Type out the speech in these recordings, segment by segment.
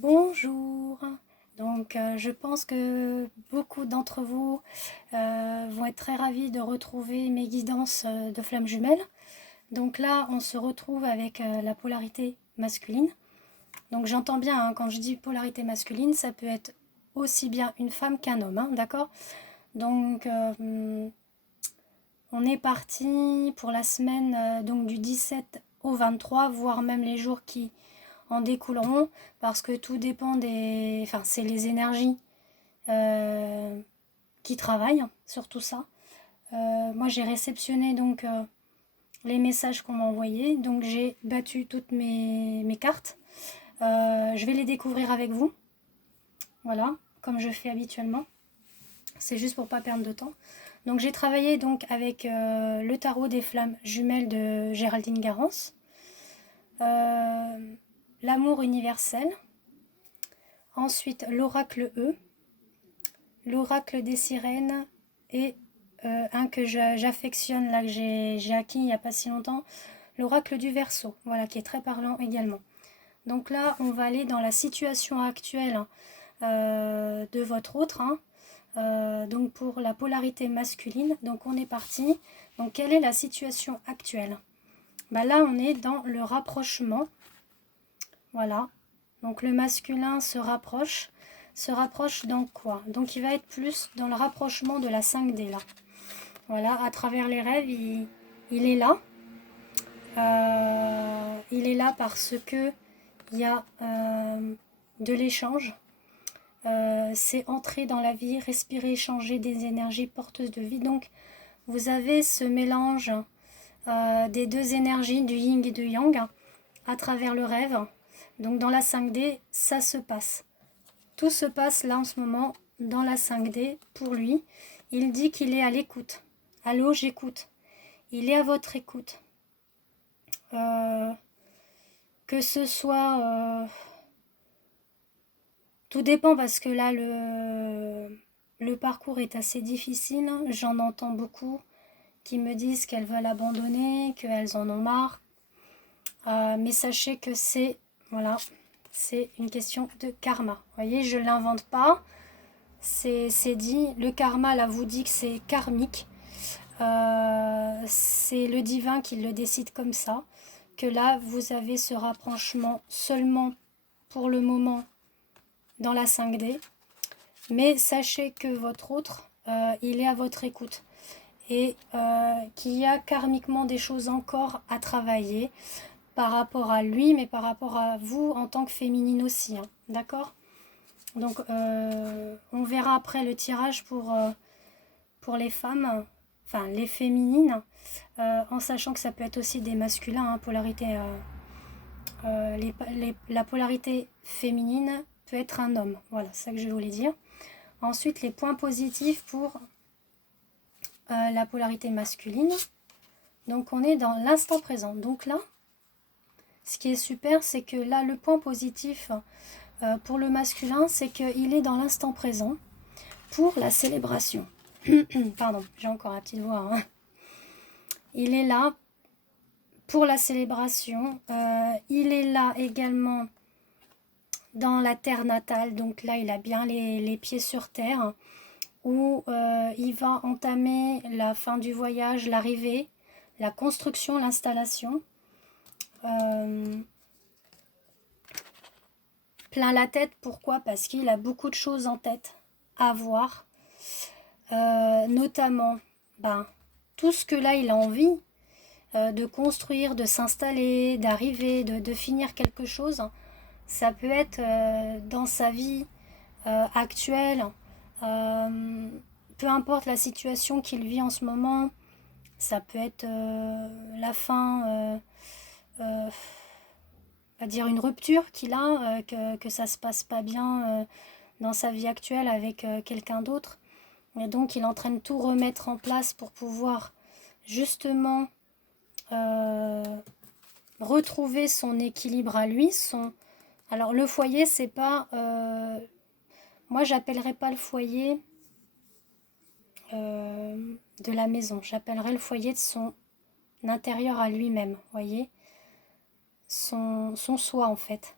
Bonjour. Donc, je pense que beaucoup d'entre vous vont être très ravis de retrouver mes guidances de flammes jumelles. Donc là, on se retrouve avec la polarité masculine. Donc j'entends bien, hein, quand je dis polarité masculine, ça peut être aussi bien une femme qu'un homme, hein, d'accord? Donc, on est parti pour la semaine donc du 17 au 23, voire même les jours qui en découleront, parce que tout dépend des... Enfin, c'est les énergies qui travaillent sur tout ça. Moi, j'ai réceptionné donc les messages qu'on m'a envoyés, donc j'ai battu toutes mes cartes. Je vais les découvrir avec vous, voilà, comme je fais habituellement. C'est juste pour pas perdre de temps. Donc j'ai travaillé donc avec le tarot des flammes jumelles de Géraldine Garance, l'amour universel, ensuite l'oracle E, l'oracle des sirènes et un que j'affectionne, là que j'ai acquis il n'y a pas si longtemps, l'oracle du Verseau, voilà, qui est très parlant également. Donc là, on va aller dans la situation actuelle de votre autre, hein. Donc pour la polarité masculine, donc on est parti. Donc quelle est la situation actuelle? Bah là, on est dans le rapprochement, voilà. Donc le masculin se rapproche dans quoi? Donc il va être plus dans le rapprochement de la 5D là. Voilà, à travers les rêves, il est là. Il est là parce que il y a de l'échange. C'est entrer dans la vie, respirer, échanger des énergies porteuses de vie. Donc vous avez ce mélange des deux énergies, du yin et du yang, à travers le rêve. Donc dans la 5D, ça se passe. Tout se passe là en ce moment dans la 5D pour lui. Il dit qu'il est à l'écoute. Allô, j'écoute. Il est à votre écoute. Que ce soit... tout dépend parce que là, le parcours est assez difficile. J'en entends beaucoup qui me disent qu'elles veulent abandonner, qu'elles en ont marre. Mais sachez que c'est... Voilà, c'est une question de karma. Vous voyez, je ne l'invente pas. C'est dit. Le karma, là, vous dit que c'est karmique. C'est le divin qui le décide comme ça. Que là, vous avez ce rapprochement seulement pour le moment dans la 5D. Mais sachez que votre autre, il est à votre écoute. Et qu'il y a karmiquement des choses encore à travailler par rapport à lui, mais par rapport à vous en tant que féminine aussi. Hein. D'accord? Donc, on verra après le tirage pour les femmes, enfin les féminines, en sachant que ça peut être aussi des masculins, hein, polarité, la polarité féminine peut être un homme. Voilà, c'est ça que je voulais dire. Ensuite, les points positifs pour la polarité masculine. Donc, on est dans l'instant présent. Donc là, ce qui est super, c'est que là, le point positif pour le masculin, c'est qu'il est dans l'instant présent pour la célébration. Pardon, j'ai encore la petite voix. Hein. Il est là pour la célébration. Il est là également dans la terre natale. Donc là, il a bien les pieds sur terre. Où il va entamer la fin du voyage, l'arrivée, la construction, l'installation. Plein la tête, pourquoi? Parce qu'il a beaucoup de choses en tête à voir. Notamment, tout ce que là, il a envie de construire, de s'installer, d'arriver, de finir quelque chose. Ça peut être dans sa vie actuelle, peu importe la situation qu'il vit en ce moment, ça peut être la fin, on va dire une rupture qu'il a, que ça se passe pas bien dans sa vie actuelle avec quelqu'un d'autre. Et donc il est en train de tout remettre en place pour pouvoir justement retrouver son équilibre à lui. Alors le foyer, c'est pas... moi, j'appellerais pas le foyer de la maison. J'appellerais le foyer de son intérieur à lui-même, voyez, son soi en fait.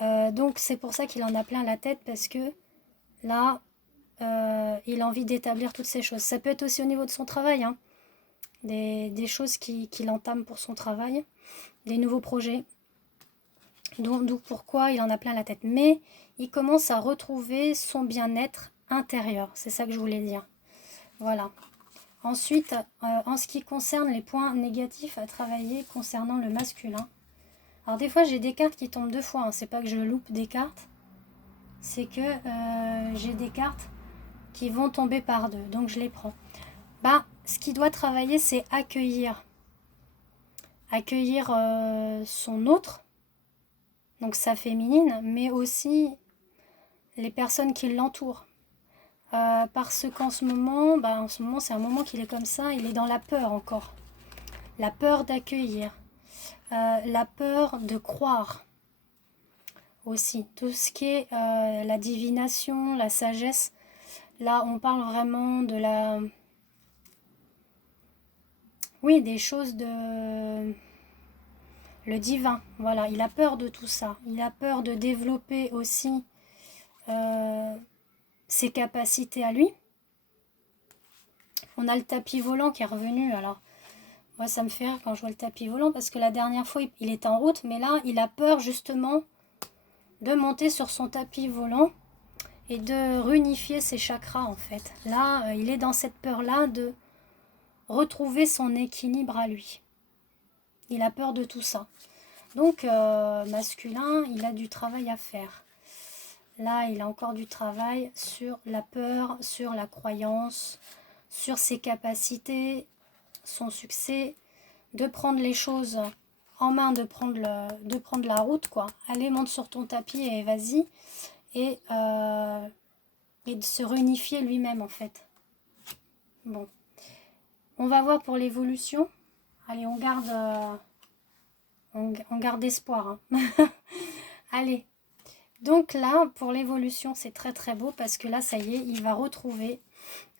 Donc c'est pour ça qu'il en a plein la tête, parce que là, il a envie d'établir toutes ces choses. Ça peut être aussi au niveau de son travail, hein. Des choses qu'il entame pour son travail, des nouveaux projets. Donc pourquoi il en a plein la tête. Mais il commence à retrouver son bien-être intérieur. C'est ça que je voulais dire. Voilà. Ensuite, en ce qui concerne les points négatifs à travailler concernant le masculin. Alors des fois j'ai des cartes qui tombent deux fois. Hein. C'est pas que je loupe des cartes. C'est que j'ai des cartes qui vont tomber par deux. Donc je les prends. Bah, ce qu'il doit travailler, c'est accueillir. Accueillir son autre. Donc sa féminine, mais aussi les personnes qui l'entourent. Parce qu'en ce moment, c'est un moment qu'il est comme ça, il est dans la peur encore. La peur d'accueillir, la peur de croire aussi. Tout ce qui est la divination, la sagesse, là on parle vraiment de la... Oui, des choses de... Le divin, voilà, il a peur de tout ça. Il a peur de développer aussi ses capacités à lui. On a le tapis volant qui est revenu. Alors, moi, ça me fait rire quand je vois le tapis volant, parce que la dernière fois, il était en route, mais là, il a peur justement de monter sur son tapis volant et de réunifier ses chakras, en fait. Là, il est dans cette peur-là de retrouver son équilibre à lui. Il a peur de tout ça. Donc, masculin, il a du travail à faire. Là, il a encore du travail sur la peur, sur la croyance, sur ses capacités, son succès, de prendre les choses en main, de prendre la route, quoi. Allez, monte sur ton tapis et vas-y. Et de se réunifier lui-même, en fait. Bon. On va voir pour l'évolution. Allez, on garde espoir. Hein. Allez. Donc là, pour l'évolution, c'est très très beau, parce que là, ça y est, il va retrouver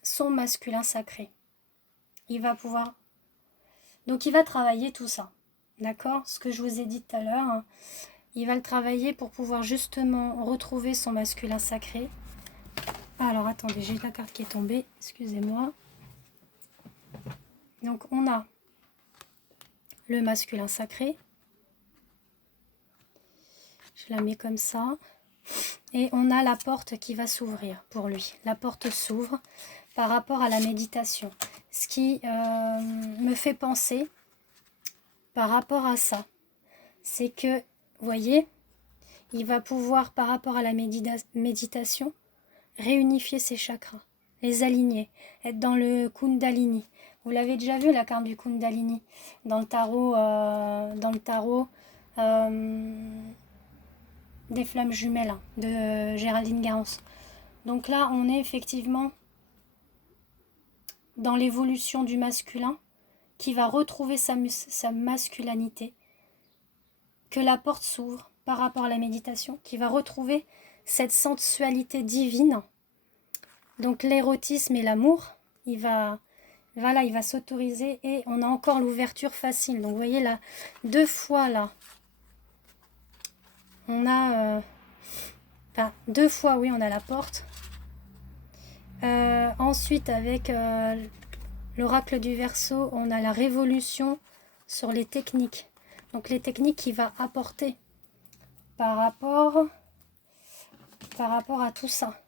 son masculin sacré. Il va pouvoir... Donc il va travailler tout ça. D'accord? Ce que je vous ai dit tout à l'heure. Hein. Il va le travailler pour pouvoir justement retrouver son masculin sacré. Alors attendez, j'ai la carte qui est tombée. Excusez-moi. Donc on a le masculin sacré. Je la mets comme ça. Et on a la porte qui va s'ouvrir pour lui. La porte s'ouvre par rapport à la méditation. Ce qui me fait penser par rapport à ça, c'est que, vous voyez, il va pouvoir, par rapport à la méditation, réunifier ses chakras, les aligner, être dans le Kundalini. Vous l'avez déjà vu, la carte du Kundalini, dans le tarot, des flammes jumelles, hein, de Géraldine Garance. Donc là, on est effectivement dans l'évolution du masculin qui va retrouver sa masculinité, que la porte s'ouvre par rapport à la méditation, qui va retrouver cette sensualité divine. Donc l'érotisme et l'amour, il va s'autoriser, et on a encore l'ouverture facile. Donc vous voyez là, deux fois là, on a... deux fois, oui, on a la porte. Ensuite, avec l'oracle du Verseau, on a la révolution sur les techniques. Donc les techniques qu'il va apporter par rapport à tout ça.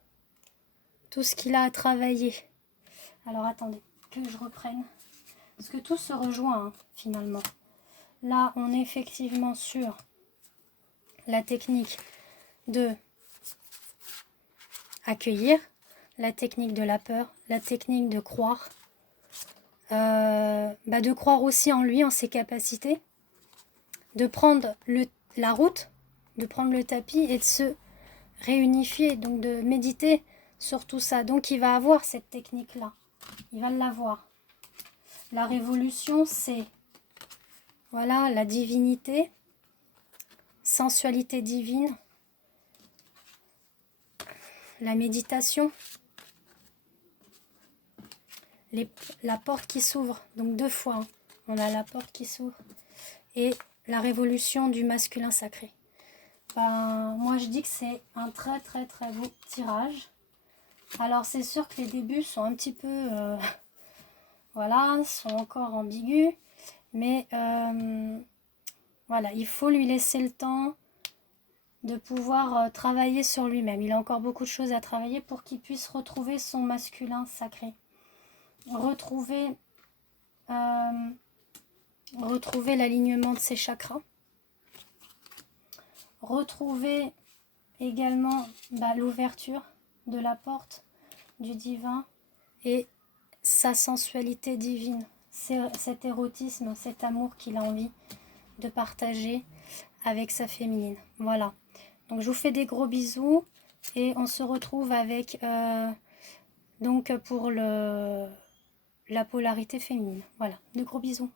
Tout ce qu'il a à travailler. Alors attendez, que je reprenne. Parce que tout se rejoint, hein, finalement. Là, on est effectivement sur la technique de accueillir, la technique de la peur, la technique de croire. De croire aussi en lui, en ses capacités. De prendre la route, de prendre le tapis et de se réunifier, donc de méditer sur tout ça. Donc il va avoir cette technique-là. Il va l'avoir. La révolution, c'est voilà, la divinité, sensualité divine, la méditation, la porte qui s'ouvre, donc deux fois, hein. On a la porte qui s'ouvre, et la révolution du masculin sacré. ben, moi je dis que c'est un très très très beau tirage. Alors c'est sûr que les débuts sont un petit peu, voilà, sont encore ambigus. Mais voilà, il faut lui laisser le temps de pouvoir travailler sur lui-même. Il a encore beaucoup de choses à travailler pour qu'il puisse retrouver son masculin sacré. Retrouver l'alignement de ses chakras. Retrouver également l'ouverture de la porte du divin et sa sensualité divine. Cet érotisme, cet amour qu'il a envie de partager avec sa féminine. Voilà. Donc je vous fais des gros bisous et on se retrouve avec donc pour la polarité féminine. Voilà, de gros bisous.